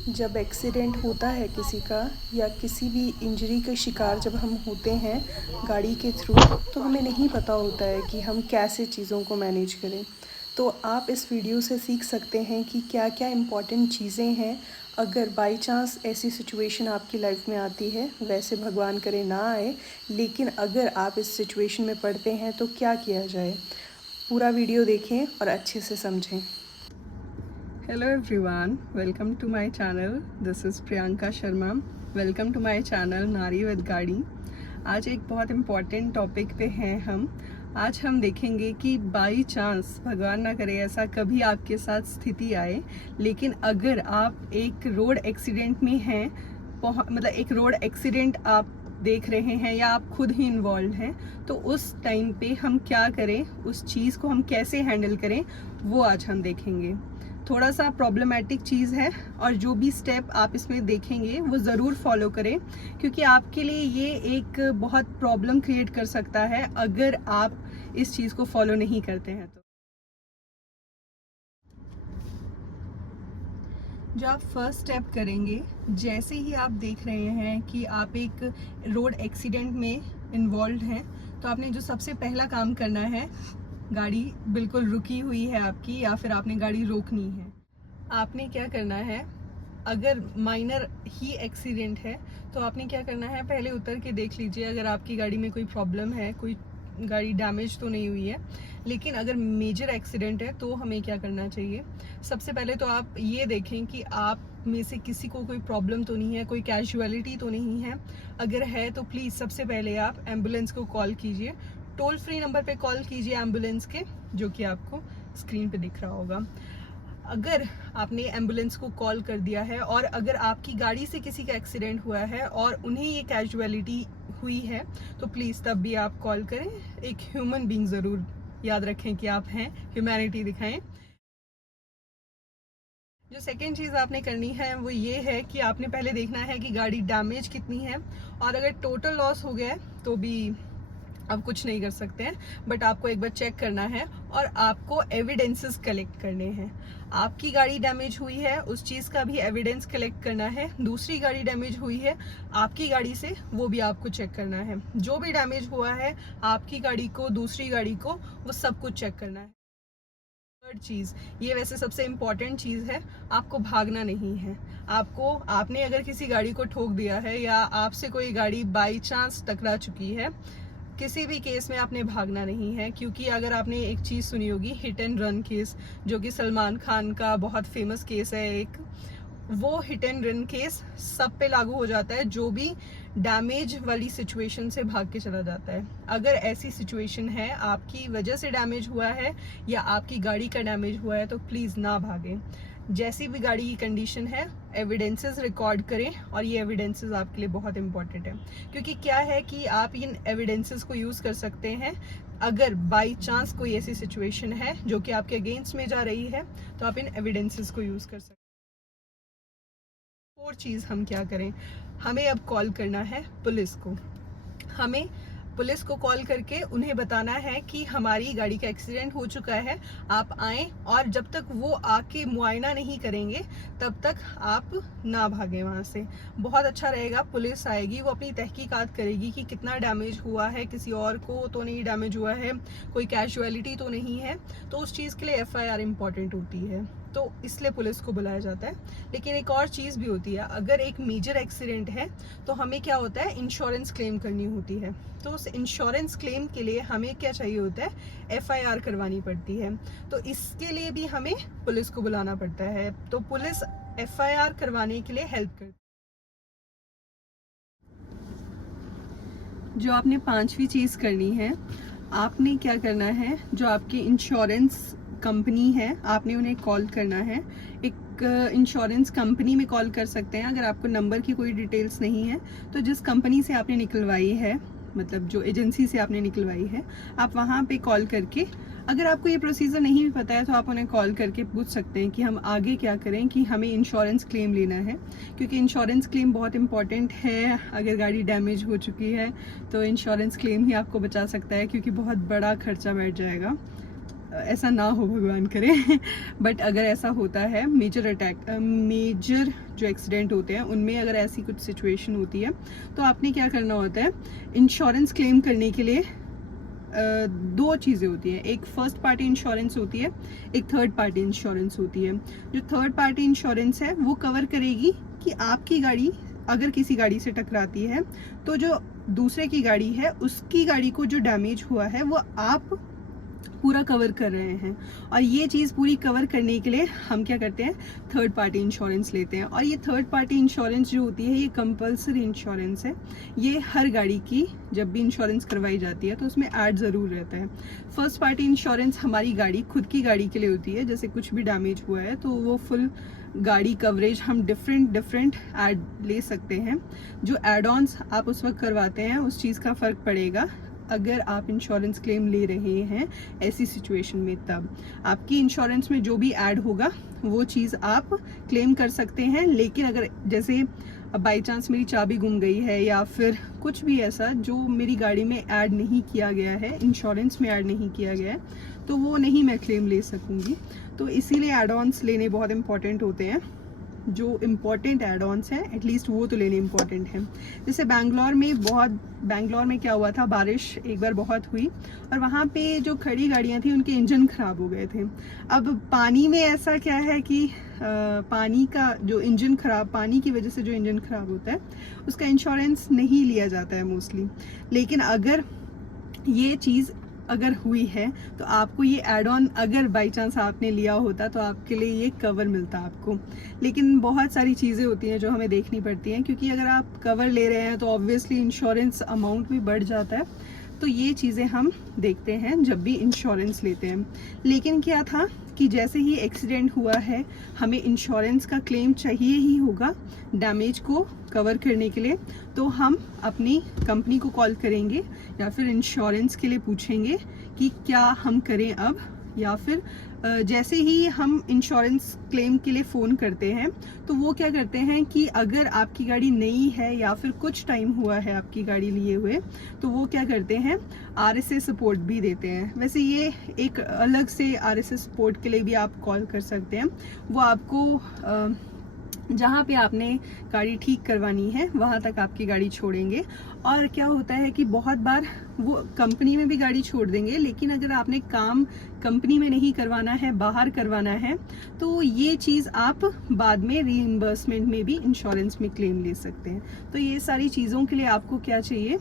जब एक्सीडेंट होता है किसी का या किसी भी इंजरी का शिकार जब हम होते हैं गाड़ी के थ्रू, तो हमें नहीं पता होता है कि हम कैसे चीज़ों को मैनेज करें। तो आप इस वीडियो से सीख सकते हैं कि क्या क्या इम्पॉर्टेंट चीज़ें हैं अगर बाय चांस ऐसी सिचुएशन आपकी लाइफ में आती है। वैसे भगवान करे ना आए, लेकिन अगर आप इस सिचुएशन में पड़ते हैं तो क्या किया जाए। पूरा वीडियो देखें और अच्छे से समझें। Hello everyone, welcome to my channel. This is Priyanka Sharma. Welcome to my channel नारी विद गाड़ी। आज एक बहुत इम्पॉर्टेंट टॉपिक पे हैं हम। आज हम देखेंगे कि बाई चांस, भगवान ना करे ऐसा कभी आपके साथ स्थिति आए, लेकिन अगर आप एक रोड एक्सीडेंट में हैं, मतलब एक रोड एक्सीडेंट आप देख रहे हैं या आप खुद ही इन्वॉल्व हैं, तो उस टाइम पे हम क्या करें, उस चीज़ को हम कैसे हैंडल करें, वो आज हम देखेंगे। थोड़ा सा प्रॉब्लमेटिक चीज़ है और जो भी स्टेप आप इसमें देखेंगे वो ज़रूर फॉलो करें, क्योंकि आपके लिए ये एक बहुत प्रॉब्लम क्रिएट कर सकता है अगर आप इस चीज़ को फॉलो नहीं करते हैं। तो जो आप फर्स्ट स्टेप करेंगे, जैसे ही आप देख रहे हैं कि आप एक रोड एक्सीडेंट में इन्वॉल्व हैं, तो आपने जो सबसे पहला काम करना है, गाड़ी बिल्कुल रुकी हुई है आपकी या फिर आपने गाड़ी रोकनी है। आपने क्या करना है, अगर माइनर ही एक्सीडेंट है तो आपने क्या करना है, पहले उतर के देख लीजिए अगर आपकी गाड़ी में कोई प्रॉब्लम है, कोई गाड़ी डैमेज तो नहीं हुई है। लेकिन अगर मेजर एक्सीडेंट है तो हमें क्या करना चाहिए, सबसे पहले तो आप ये देखें कि आप में से किसी को कोई प्रॉब्लम तो नहीं है, कोई कैजुअलिटी तो नहीं है। अगर है तो प्लीज़ सबसे पहले आप एम्बुलेंस को कॉल कीजिए। टोल फ्री नंबर पे कॉल कीजिए एम्बुलेंस के, जो कि आपको स्क्रीन पे दिख रहा होगा। अगर आपने एम्बुलेंस को कॉल कर दिया है और अगर आपकी गाड़ी से किसी का एक्सीडेंट हुआ है और उन्हें ये कैजुअलिटी हुई है, तो प्लीज़ तब भी आप कॉल करें। एक ह्यूमन बीइंग ज़रूर याद रखें कि आप हैं, ह्यूमैनिटी दिखाएं। जो सेकेंड चीज़ आपने करनी है वो ये है कि आपने पहले देखना है कि गाड़ी डैमेज कितनी है, और अगर टोटल लॉस हो गया है तो भी आप कुछ नहीं कर सकते हैं, बट आपको एक बार चेक करना है और आपको एविडेंसेस कलेक्ट करने हैं। आपकी गाड़ी डैमेज हुई है, उस चीज़ का भी एविडेंस कलेक्ट करना है। दूसरी गाड़ी डैमेज हुई है आपकी गाड़ी से, वो भी आपको चेक करना है। जो भी डैमेज हुआ है आपकी गाड़ी को, दूसरी गाड़ी को, वो सब कुछ चेक करना है। थर्ड चीज़, ये वैसे सबसे इम्पॉर्टेंट चीज़ है, आपको भागना नहीं है। आपने अगर किसी गाड़ी को ठोक दिया है या आपसे कोई गाड़ी बाई चांस टकरा चुकी है, किसी भी केस में आपने भागना नहीं है। क्योंकि अगर आपने एक चीज़ सुनी होगी, हिट एंड रन केस, जो कि सलमान खान का बहुत फेमस केस है एक, वो हिट एंड रन केस सब पे लागू हो जाता है जो भी डैमेज वाली सिचुएशन से भाग के चला जाता है। अगर ऐसी सिचुएशन है, आपकी वजह से डैमेज हुआ है या आपकी गाड़ी का डैमेज हुआ है, तो प्लीज़ ना भागें। जैसी भी गाड़ी की कंडीशन है, एविडेंसेस रिकॉर्ड करें, और ये एविडेंसेस आपके लिए बहुत इंपॉर्टेंट है। क्योंकि क्या है कि आप इन एविडेंसेस को यूज़ कर सकते हैं अगर बाई चांस कोई ऐसी सिचुएशन है जो कि आपके अगेंस्ट में जा रही है, तो आप इन एविडेंसेस को यूज़ कर सकते हैं। और चीज़ हम क्या करें, हमें अब कॉल करना है पुलिस को। हमें पुलिस को कॉल करके उन्हें बताना है कि हमारी गाड़ी का एक्सीडेंट हो चुका है, आप आएँ, और जब तक वो आके मुआयना नहीं करेंगे तब तक आप ना भागें वहाँ से। बहुत अच्छा रहेगा, पुलिस आएगी, वो अपनी तहकीकात करेगी कि कितना डैमेज हुआ है, किसी और को तो नहीं डैमेज हुआ है, कोई कैजुअलिटी तो नहीं है। तो उस चीज़ के लिए FIR इम्पॉर्टेंट होती है, तो इसलिए पुलिस को बुलाया जाता है। लेकिन एक और चीज़ भी होती है, अगर एक मेजर एक्सीडेंट है तो हमें क्या होता है, इंश्योरेंस क्लेम करनी होती है। तो उस इंश्योरेंस क्लेम के लिए हमें क्या चाहिए होता है, FIR करवानी पड़ती है। तो इसके लिए भी हमें पुलिस को बुलाना पड़ता है। तो पुलिस FIR करवाने के लिए हेल्प करती है। जो आपने पांचवी चीज़ करनी है, आपने क्या करना है, जो आपकी इंश्योरेंस कंपनी है, आपने उन्हें कॉल करना है। एक इंश्योरेंस कंपनी में कॉल कर सकते हैं अगर आपको नंबर की कोई डिटेल्स नहीं है, तो जिस कंपनी से आपने निकलवाई है, मतलब जो एजेंसी से आपने निकलवाई है, आप वहाँ पे कॉल करके, अगर आपको ये प्रोसीजर नहीं भी पता है तो आप उन्हें कॉल करके पूछ सकते हैं कि हम आगे क्या करें, कि हमें इंश्योरेंस क्लेम लेना है। क्योंकि इंश्योरेंस क्लेम बहुत इंपॉर्टेंट है। अगर गाड़ी डैमेज हो चुकी है तो इंश्योरेंस क्लेम ही आपको बचा सकता है, क्योंकि बहुत बड़ा खर्चा बैठ जाएगा। ऐसा ना हो, भगवान करे बट अगर ऐसा होता है, मेजर जो एक्सीडेंट होते हैं उनमें अगर ऐसी कुछ सिचुएशन होती है, तो आपने क्या करना होता है, इंश्योरेंस क्लेम करने के लिए दो चीज़ें होती हैं। एक फर्स्ट पार्टी इंश्योरेंस होती है, एक थर्ड पार्टी इंश्योरेंस होती है। जो थर्ड पार्टी इंश्योरेंस है वो कवर करेगी कि आपकी गाड़ी अगर किसी गाड़ी से टकराती है तो जो दूसरे की गाड़ी है उसकी गाड़ी को जो डैमेज हुआ है वो आप पूरा कवर कर रहे हैं। और ये चीज़ पूरी कवर करने के लिए हम क्या करते हैं, थर्ड पार्टी इंश्योरेंस लेते हैं। और ये थर्ड पार्टी इंश्योरेंस जो होती है ये कंपलसरी इंश्योरेंस है। ये हर गाड़ी की जब भी इंश्योरेंस करवाई जाती है तो उसमें ऐड ज़रूर रहता है। फर्स्ट पार्टी इंश्योरेंस हमारी गाड़ी खुद की गाड़ी के लिए होती है, जैसे कुछ भी डैमेज हुआ है तो वो फुल गाड़ी कवरेज हम डिफरेंट ऐड ले सकते हैं। जो एड ऑन्स आप उस वक्त करवाते हैं उस चीज़ का फ़र्क पड़ेगा अगर आप इंश्योरेंस क्लेम ले रहे हैं ऐसी सिचुएशन में। तब आपकी इंश्योरेंस में जो भी ऐड होगा वो चीज़ आप क्लेम कर सकते हैं। लेकिन अगर जैसे बाई चांस मेरी चाबी गुम गई है या फिर कुछ भी ऐसा जो मेरी गाड़ी में ऐड नहीं किया गया है, इंश्योरेंस में ऐड नहीं किया गया है, तो वो नहीं मैं क्लेम ले सकूँगी। तो इसीलिए एड ऑन्स लेने बहुत इंपॉर्टेंट होते हैं। जो इम्पॉर्टेंट एड ऑन्स हैं एटलीस्ट वो तो लेने इम्पॉर्टेंट हैं। जैसे बैंगलोर में क्या हुआ था, बारिश एक बार बहुत हुई और वहाँ पे जो खड़ी गाड़ियाँ थी उनके इंजन ख़राब हो गए थे। अब पानी में ऐसा क्या है कि पानी का जो इंजन ख़राब, पानी की वजह से जो इंजन ख़राब होता है उसका इंश्योरेंस नहीं लिया जाता है मोस्टली। लेकिन अगर ये चीज़ अगर हुई है तो आपको ये एड ऑन अगर बाई चांस आपने लिया होता तो आपके लिए ये कवर मिलता आपको। लेकिन बहुत सारी चीज़ें होती हैं जो हमें देखनी पड़ती हैं, क्योंकि अगर आप कवर ले रहे हैं तो ऑब्वियसली इंश्योरेंस अमाउंट भी बढ़ जाता है। तो ये चीज़ें हम देखते हैं जब भी इंश्योरेंस लेते हैं। लेकिन क्या था कि जैसे ही एक्सीडेंट हुआ है हमें इंश्योरेंस का क्लेम चाहिए ही होगा डैमेज को कवर करने के लिए। तो हम अपनी कंपनी को कॉल करेंगे या फिर इंश्योरेंस के लिए पूछेंगे कि क्या हम करें अब, या फिर जैसे ही हम इंश्योरेंस क्लेम के लिए फ़ोन करते हैं तो वो क्या करते हैं कि अगर आपकी गाड़ी नई है या फिर कुछ टाइम हुआ है आपकी गाड़ी लिए हुए, तो वो क्या करते हैं RSA सपोर्ट भी देते हैं। वैसे ये एक अलग से RSA सपोर्ट के लिए भी आप कॉल कर सकते हैं। वो आपको जहाँ पे आपने गाड़ी ठीक करवानी है वहाँ तक आपकी गाड़ी छोड़ेंगे। और क्या होता है कि बहुत बार वो कंपनी में भी गाड़ी छोड़ देंगे, लेकिन अगर आपने काम कंपनी में नहीं करवाना है, बाहर करवाना है, तो ये चीज़ आप बाद में रीइंबर्समेंट में भी इंश्योरेंस में क्लेम ले सकते हैं। तो ये सारी चीज़ों के लिए आपको क्या चाहिए,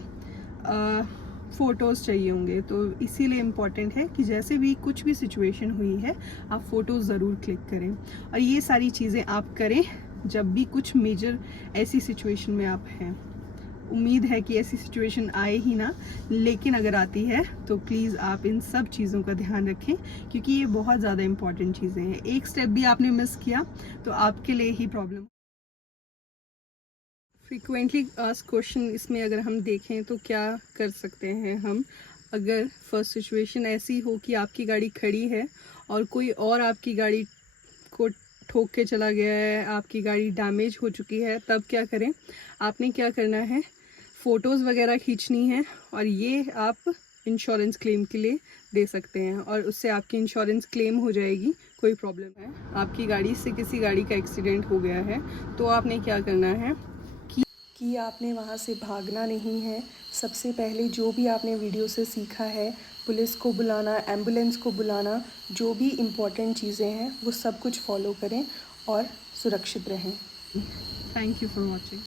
फ़ोटोज़ चाहिए होंगे। तो इसीलिए इम्पॉर्टेंट है कि जैसे भी कुछ भी सिचुएशन हुई है आप फ़ोटोज़ ज़रूर क्लिक करें। और ये सारी चीज़ें आप करें जब भी कुछ मेजर ऐसी सिचुएशन में आप हैं। उम्मीद है कि ऐसी सिचुएशन आए ही ना, लेकिन अगर आती है तो प्लीज़ आप इन सब चीज़ों का ध्यान रखें, क्योंकि ये बहुत ज़्यादा इम्पॉर्टेंट चीज़ें हैं। एक स्टेप भी आपने मिस किया तो आपके लिए ही प्रॉब्लम। फ्रीक्वेंटली आस्क्ड क्वेश्चन इसमें अगर हम देखें तो क्या कर सकते हैं हम, अगर फर्स्ट सिचुएशन ऐसी हो कि आपकी गाड़ी खड़ी है और कोई और आपकी गाड़ी को ठोक के चला गया है, आपकी गाड़ी डैमेज हो चुकी है, तब क्या करें। आपने क्या करना है, फ़ोटोज़ वगैरह खींचनी है और ये आप इंश्योरेंस क्लेम के लिए दे सकते हैं और उससे आपकी इंश्योरेंस क्लेम हो जाएगी। कोई प्रॉब्लम है, आपकी गाड़ी से किसी गाड़ी का एक्सीडेंट हो गया है तो आपने क्या करना है कि आपने वहाँ से भागना नहीं है। सबसे पहले जो भी आपने वीडियो से सीखा है, पुलिस को बुलाना, एम्बुलेंस को बुलाना, जो भी इम्पोर्टेंट चीज़ें हैं वो सब कुछ फॉलो करें और सुरक्षित रहें। Thank you for watching.